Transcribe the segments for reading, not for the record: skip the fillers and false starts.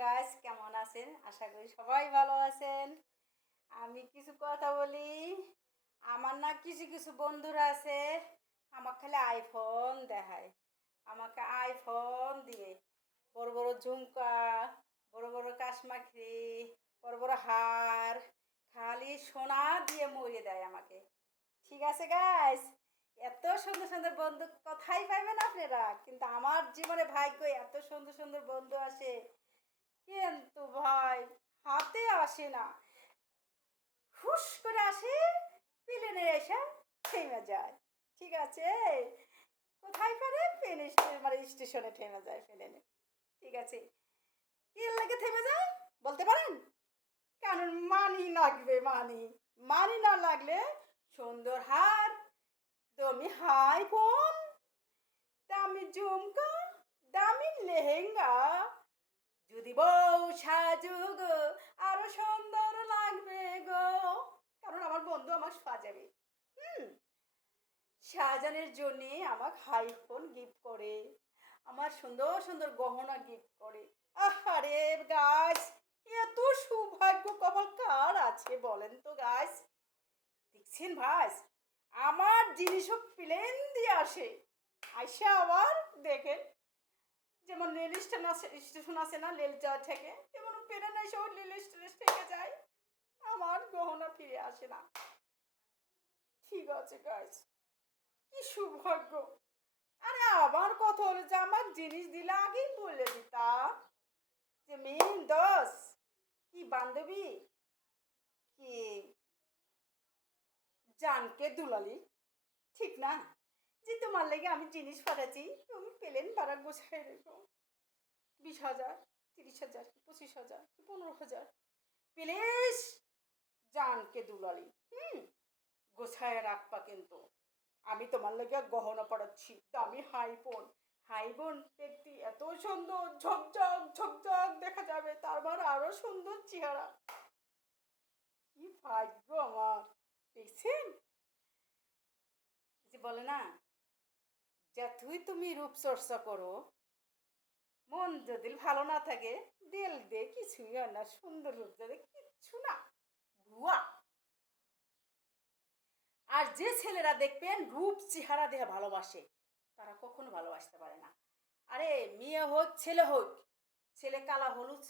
Guys, কেমন আছেন? আশা করি সবাই ভালো আছেন। আমি কিছু কথা বলি। আমার না কিছু কিছু বন্ধুরা আছে, আমার খালি আইফোন দেখায়। আমাকে আইফোন দিয়ে বড় বড় ঝুমকা, বড় বড় কাশমাখি, বড় বড় হার, খালি সোনা দিয়ে মরিয়ে দেয় আমাকে। ঠিক আছে গাইস, এত সুন্দর সুন্দর বন্ধু কোথায় পাইবেন আপনারা? কিন্তু আমার জীবনে ভাগ্য এত সুন্দর সুন্দর বন্ধু আসে, কিন্তু ভাই হাতে আসে না। হুস করে আসে, প্লেনে এসে থেমে যায়। ঠিক আছে, কোথায় করে প্লেনে মানে স্টেশনে থেমে যায় প্লেনে। ঠিক আছে, কি লাগে থেমে যায় বলতে পারেন? কারণ মানি লাগবে, মানি। মানি না লাগলে সুন্দর হার, দামি হাই ফোন, দামি ঝুমকা, দামি লেহেঙ্গা, যদি বউ সাজু গো আরো সুন্দর লাগবে গো। কারণ আমার বন্ধু আমাকে সাজাবে। হুম, সাজানোর জন্যে আমাকে হাই ফোন গিফট করে, আমার সুন্দর সুন্দর গহনা গিফট করে। আরে গাছ, এত সৌভাগ্য কপাল কার আছে বলেন তো গাছ? দেখছেন ভাই, আমার জিনিসও প্লেন দিয়ে আসে, আইসা আবার দেখেন, যেমন রেল স্টেশন আছে, স্টেশন আছে না রেল যাওয়া থেকে, তেমন প্লেন এসে ওই রেল স্টেশন থেকে যায়, আমার গহনা ফিরে আসে না। ঠিক আছে গাইস, কি সৌভাগ্য। আরে আমার কথা হলো যে আমার জিনিস দিলে আগেই বলে দিতা যে মেন দোষ কি বান্ধবী কি জানকে দুলালি, ঠিক না? যে তোমার লেগে আমি জিনিস পাঠাচ্ছি, তুমি প্লেন ভাড়া গোছায় রেখো। 20,000, 30,000, 25,000, 15,000, প্লিজ জানকে দুলালি। গোছায় রাখবা কিন্তু। আমি তোমার লেগে গহনা পড়াচ্ছি, দামি হাইফোন। হাইফোন দেখতে এত সুন্দর, ঝকঝক ঝকঝক দেখা যাবে, তারপর আরো সুন্দর চেহারা। কি ভাগ্য আমার, দেখছেন? যে বলে না, যতই তুমি রূপচর্চা করো, মন যদি ভালো না থাকে, দেল দে কিছুই হয় না, সুন্দর রূপ যদি কিচ্ছু না, ভুয়া। আর যে ছেলেরা দেখবেন রূপ চেহারা দেখে ভালোবাসে, তারা কখনো ভালোবাসতে পারে না। আরে মেয়ে হোক ছেলে হোক, ছেলে কালা হলুদ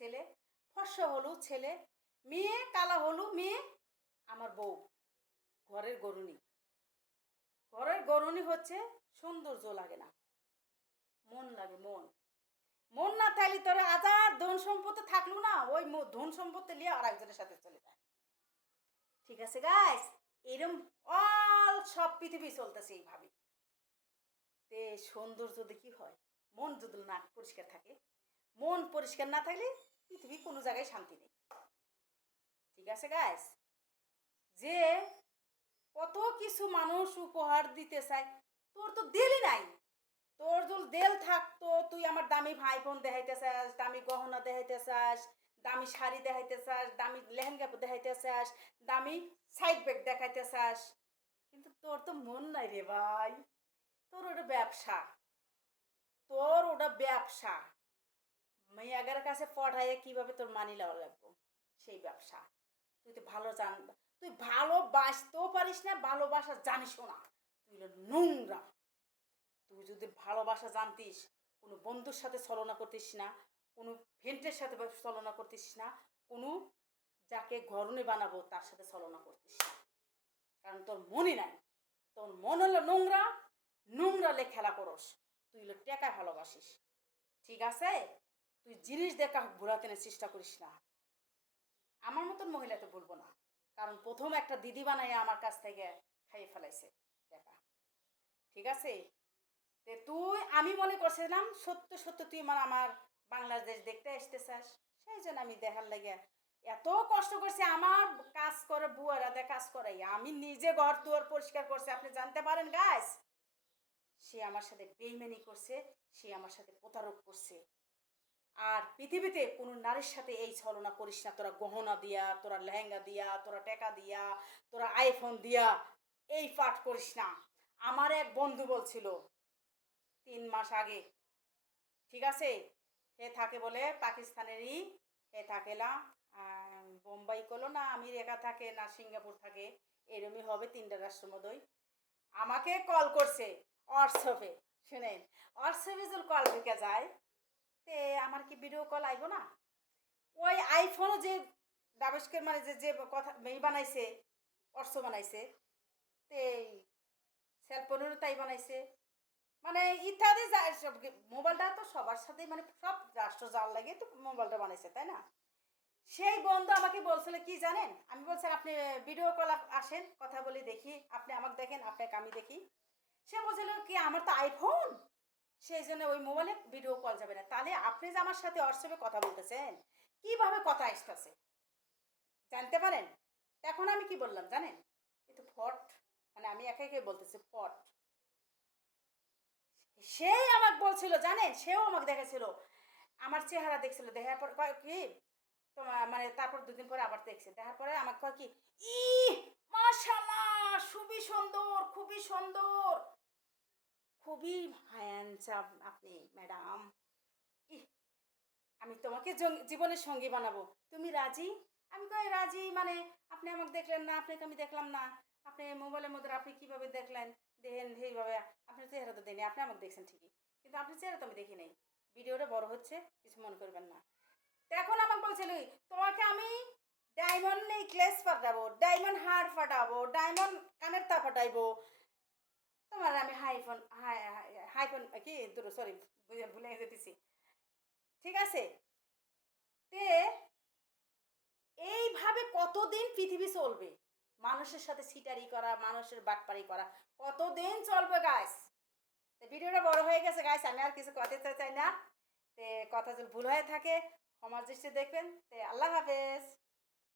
ছেলে, ফর্সা হলুদ ছেলে, মেয়ে কালা হলুদ মেয়ে, আমার বউ ঘরের গরুনি। ঘরের গরুনি হচ্ছে সৌন্দর্য লাগে না, মন লাগে, মন। মন না থাকলে তোর আজার ধন সম্পত্তি থাকলো না, ওই ধন সম্পত্তি নিয়ে আর একজনের সাথে চলে যায়। ঠিক আছে গাইস, এরম অল সব পৃথিবী চলতেছে এইভাবে। তে সৌন্দর্য যদি কি হয়, মন যদি না পরিষ্কার থাকে, মন পরিষ্কার না থাকলে পৃথিবী কোনো জায়গায় শান্তি নেই। ঠিক আছে গাইস, যে কত কিছু মানুষ উপহার দিতে চায়, তোর তো দিলই নাই। তোর যদি দেল থাকতো, তুই আমার দামি আইফোন দেখাইতে চাস, দামি গহনা দেখাইতে চাস, দামি শাড়ি দেখাইতে চাস, দামি লেহেঙ্গা দেখাইতে চাস, দামি সাইড ব্যাগ দেখাইতে চাস, কিন্তু তোর তো মন নাই রে ভাই। তোর ওটা ব্যবসা, তোর ওটা ব্যবসা। মেয়েদের কাছে পড়াইয়ে কিভাবে তোর মানি লওয়া লাগবো, সেই ব্যবসা। তুই তো ভালো জান, তুই ভালোবাসতেও পারিস না, ভালোবাসা জানিসও না, তুই হলো নোংরা। তুই যদি ভালোবাসা জানতিস, কোনো বন্ধুর সাথে ছলনা করতিস না, কোনো ফ্রেন্ডের সাথে ছলনা করতিস না, কোনো যাকে ঘরনে বানাবো তার সাথে ছলনা করতিস না। কারণ তোর মনই নাই, তোর মন হলো নোংরা, নোংরা লে খেলা করস। তুই হলো টেকা ভালোবাসিস। ঠিক আছে, তুই জিনিস দেখা ঘোরাতে চেষ্টা করিস না। আমার মতন মহিলা তো বলবো না, কারণ প্রথম একটা দিদি বানাই আমার কাছ থেকে খাইয়ে ফেলাইছে টাকা। ঠিক আছে, তে তুই, আমি মনে করছিলাম সত্য সত্য তুই মানে আমার বাংলাদেশ দেখতে আসতে চাস, সেই জন্য আমি দেখার লাগে এত কষ্ট করছি। আমার কাজ করে বুয়ারা দিয়ে কাজ করাই, আমি নিজে ঘর দুয়ার পরিষ্কার করছি, আপনি জানতে পারেন গাছ। সে আমার সাথে বেইমানি করছে, সে আমার সাথে প্রতারক করছে। আর পৃথিবীতে কোনো নারীর সাথে এই ছলনা করিস না, তোরা গহনা দিয়া, তোরা লেহেঙ্গা দিয়া, তোরা টাকা দিয়া, তোরা আইফোন দিয়া এই পাঠ করিস না। আমার এক বন্ধু বলছিল 3 মাস আগে, ঠিক আছে, হে থাকে বলে পাকিস্তানেরই, হে থাকে না বোম্বাই করলো না আমেরিকা থাকে না সিঙ্গাপুর থাকে, এরমই হবে 3টা রাষ্ট্র মধ্যেই। আমাকে কল করছে হোয়াটসঅ্যাপে, শুনেন, হোয়াটসঅ্যাপে যদি কল ঢুকে যায় তে আমার কি ভিডিও কল আইব না? ওই আইফোনও যে দাবেশকের মানে যে যে কথা বানাইছে, অর্থ বানাইছে, তে সেলফোনেরও তাই বানাইছে, মানে ইত্যাদি সব মোবাইলটা তো সবার সাথেই মানে সব রাষ্ট্র জাল লাগে তো মোবাইলটা বানাইছে, তাই না? সেই বন্ধু আমাকে বলছিল কি জানেন, আমি বলছি আপনি ভিডিও কল আসেন কথা বলি দেখি, আপনি আমাকে দেখেন আপনাকে আমি দেখি। সে বলছিল কি আমার তো আইফোন, সেই জন্য ওই মোবাইলে ভিডিও কল যাবে না। তাহলে আপনি যে আমার সাথে হোয়াটসঅ্যাপে কথা বলতেছেন, কিভাবে কথা আসতেছে জানতে পারেন? এখন আমি কি বললাম জানেন, এ তো ফট, মানে আমি একে একে বলতেছি ফট। সেই আমাকে বলছিল জানেন, সেও আমাকে দেখেছিল, আমার চেহারা দেখছিল, দেখার পর কয় কি তোমার মানে, তারপর 2 দিন পরে আবার দেখছে, দেখার পরে আমাকে কয় কি, ই মাশাআল্লাহ খুবই সুন্দর, খুবই সুন্দর, খুবই হ্যান্ডসাম আপনি ম্যাডাম, ই আমি তোমাকে জীবনের সঙ্গী বানাবো, তুমি রাজি? আমি কই রাজি মানে, আপনি আমাকে দেখলেন না, আপনাকে আমি দেখলাম না, আপনি মোবাইলের মধ্যে আপনি কিভাবে দেখলেন, দেখেন সেইভাবে, আপনার চেহারা তো দেয়নি, আপনি আমাকে দেখছেন ঠিকই, কিন্তু আপনার চেহারা তো আমি দেখি নাই, ভিডিওটা বড় হচ্ছে, কিছু মনে করবেন না। তো এখন আমাকে বলছিল তোমাকে আমি ডায়মন্ড নেকলেস ফাটাবো, ডায়মন্ড হার ফাটাবো, ডায়মন্ড কানের তা ফাটাইবো, তোমার আমি হাইফোন হাইফোন কি দুটো সরি ভুলে যেতেছি, ঠিক আছে? তে এইভাবে কতদিন পৃথিবী চলবে? মানুষের সাথে সিটারি করা, মানুষের বাটপারি করা, কতদিন চলবে গাইস? তো ভিডিওটা বড় হয়ে গেছে গাইস, আমি আর কিছু কথা চাই না। তে কথা যদি ভুল হয়ে থাকে ক্ষমার দৃষ্টি দেখবেন। তে আল্লাহ হাফেজ।